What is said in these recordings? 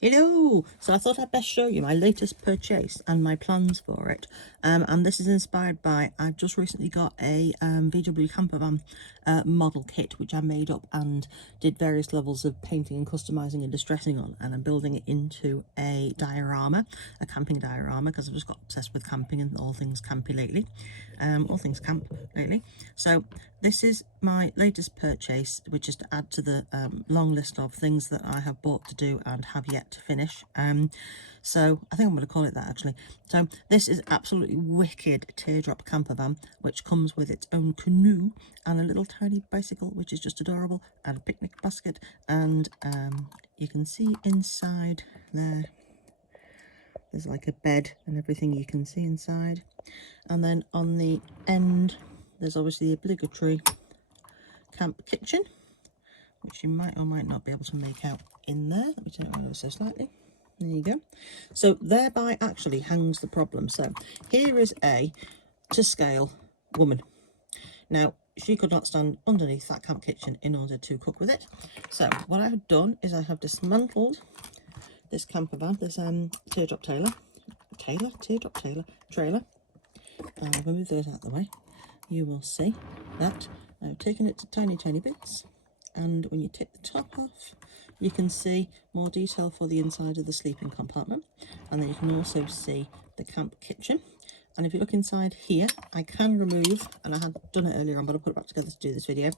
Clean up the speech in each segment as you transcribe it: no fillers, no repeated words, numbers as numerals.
Hello! So I thought I'd best show you my latest purchase and my plans for it. And this is inspired by, I've just recently got a VW camper van model kit, which I made up and did various levels of painting and customizing and distressing on, and I'm building it into a diorama, a camping diorama, because I've just got obsessed with camping and all things campy lately. All things camp lately. So this is my latest purchase, which is to add to the long list of things that I have bought to do and have yet to finish. So I think I'm going to call it that actually. So this is absolutely wicked Teardrop camper van, which comes with its own canoe and a little tiny bicycle, which is just adorable, and a picnic basket. And you can see inside there's like a bed and everything you can see inside. And then on the end, there's obviously the obligatory camp kitchen, which you might or might not be able to make out in there. Let me turn it around so slightly. There you go. So thereby actually hangs the problem. So here is a to scale woman. Now, she could not stand underneath that camp kitchen in order to cook with it. So what I have done is I have dismantled this camper van, this teardrop trailer. I'll move those out of the way. You will see that I've taken it to tiny bits, and when you take the top off, you can see more detail for the inside of the sleeping compartment, and then you can also see the camp kitchen. And if you look inside here, I can remove, and I had done it earlier on, but I put it back together to do this video,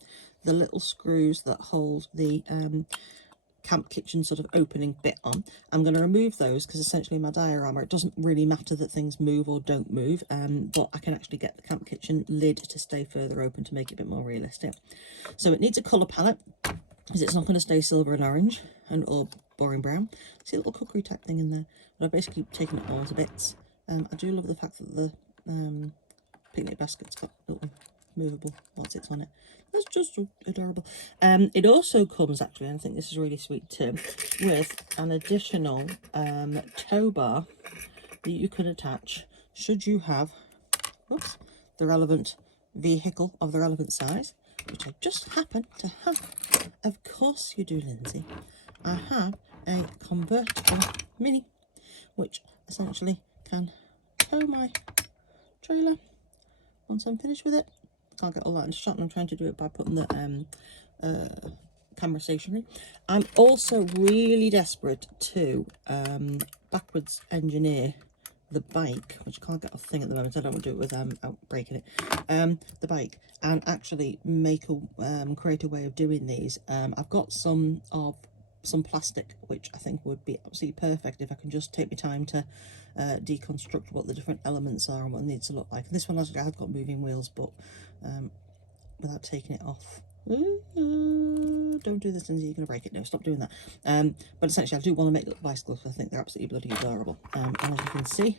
the little screws that hold the camp kitchen sort of opening bit on. I'm going to remove those because essentially in my diorama it doesn't really matter that things move or don't move, but I can actually get the camp kitchen lid to stay further open to make it a bit more realistic. So it needs a colour palette because it's not going to stay silver and orange or boring brown. See a little cookery type thing in there, but I've basically taken it all to bits. I do love the fact that the picnic basket's got little movable what's it on it. That's just adorable. It also comes actually, and I think this is really sweet too, with an additional tow bar that you can attach should you have the relevant vehicle of the relevant size, which I just happen to have. Of course you do, Lindsay. I have a convertible mini, which essentially can tow my trailer once I'm finished with it. Can't get all that into shot, and I'm trying to do it by putting the camera stationary. I'm also really desperate to backwards engineer the bike, which I can't get off the thing at the moment. I don't want to do it without breaking it. The bike, and actually make a create a way of doing these. I've got some plastic which I think would be absolutely perfect if I can just take my time to deconstruct what the different elements are and what it needs to look like. And this one has got moving wheels, but without taking it off. Don't do this, Lindsay, you're going to break it. No, stop doing that. But essentially I do want to make little bicycles because I think they're absolutely bloody adorable. And as you can see,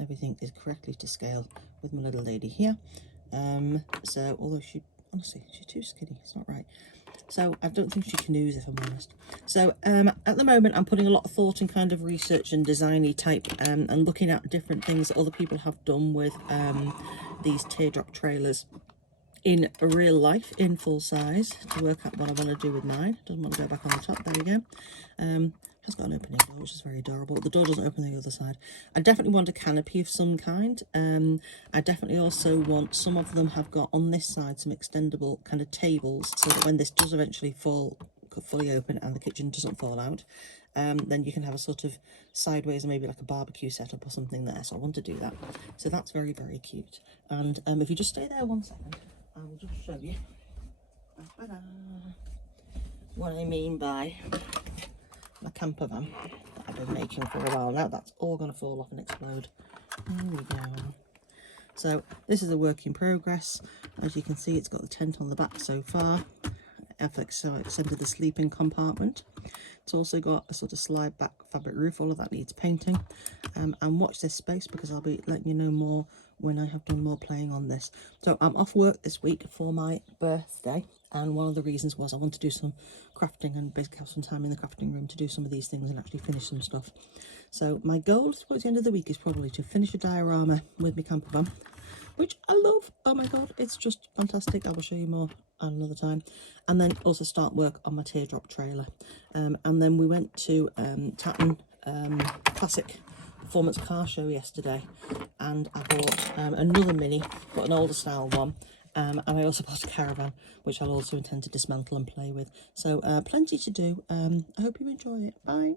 everything is correctly to scale with my little lady here. So although honestly she's too skinny, it's not right. So I don't think she canoes, if I'm honest. So at the moment I'm putting a lot of thought and kind of research and designy type and looking at different things that other people have done with these teardrop trailers in real life, in full size, to work out what I want to do with mine. Doesn't want to go back on the top. There we go. Has got an opening door, which is very adorable. The door doesn't open the other side. I definitely want a canopy of some kind. I definitely also want, some of them have got on this side some extendable kind of tables, so that when this does eventually fully open and the kitchen doesn't fall out, then you can have a sort of sideways, maybe like a barbecue setup or something there. So I want to do that. So that's very very cute. And if you just stay there 1 second, I will just show you what I mean by my camper van that I've been making for a while now. That's all going to fall off and explode. There we go. So this is a work in progress. As you can see, it's got the tent on the back so far. I've extended the sleeping compartment. It's also got a sort of slide back fabric roof. All of that needs painting. And watch this space, because I'll be letting you know more when I have done more playing on this. So I'm off work this week for my birthday, and one of the reasons was I want to do some crafting and basically have some time in the crafting room to do some of these things and actually finish some stuff. So my goal towards the end of the week is probably to finish a diorama with my camper van, which I love. Oh my god, it's just fantastic. I will show you more another time, and then also start work on my Teardrop trailer. And then we went to Tatton Classic Performance Car Show yesterday, and I bought another Mini, but an older style one. And I also bought a caravan, which I'll also intend to dismantle and play with. So plenty to do. I hope you enjoy it. Bye.